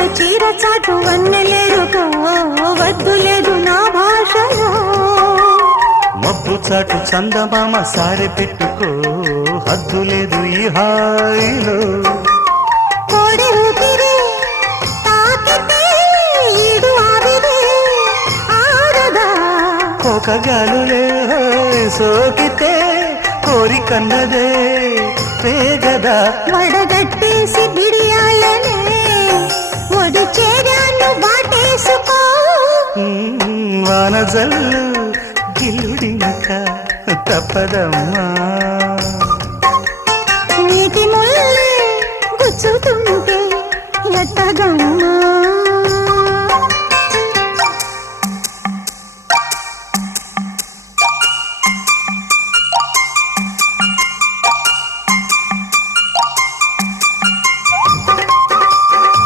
మల్లెలు చీర చాటు వన్నెలేరుకో వద్దు లేదు నా భాషలో మబ్బు చాటు చందమామ సారె పెట్టుకో హద్దు లేదు ఈ హాయిలో కోడి ఊపిరి తాకితే ఈడు ఆవిరి ఆడదా ఒక గాలులే సోకితే కోరికన్నదే పేగదా వడగట్టేసి బిడియాలనే ఒడి చేరాను బాటేసుకో వానజల్లు గిల్లుడినక తప్పదమ్మా నీటి ముల్లే గుచ్చుతుంటే ఎట్టగమ్మా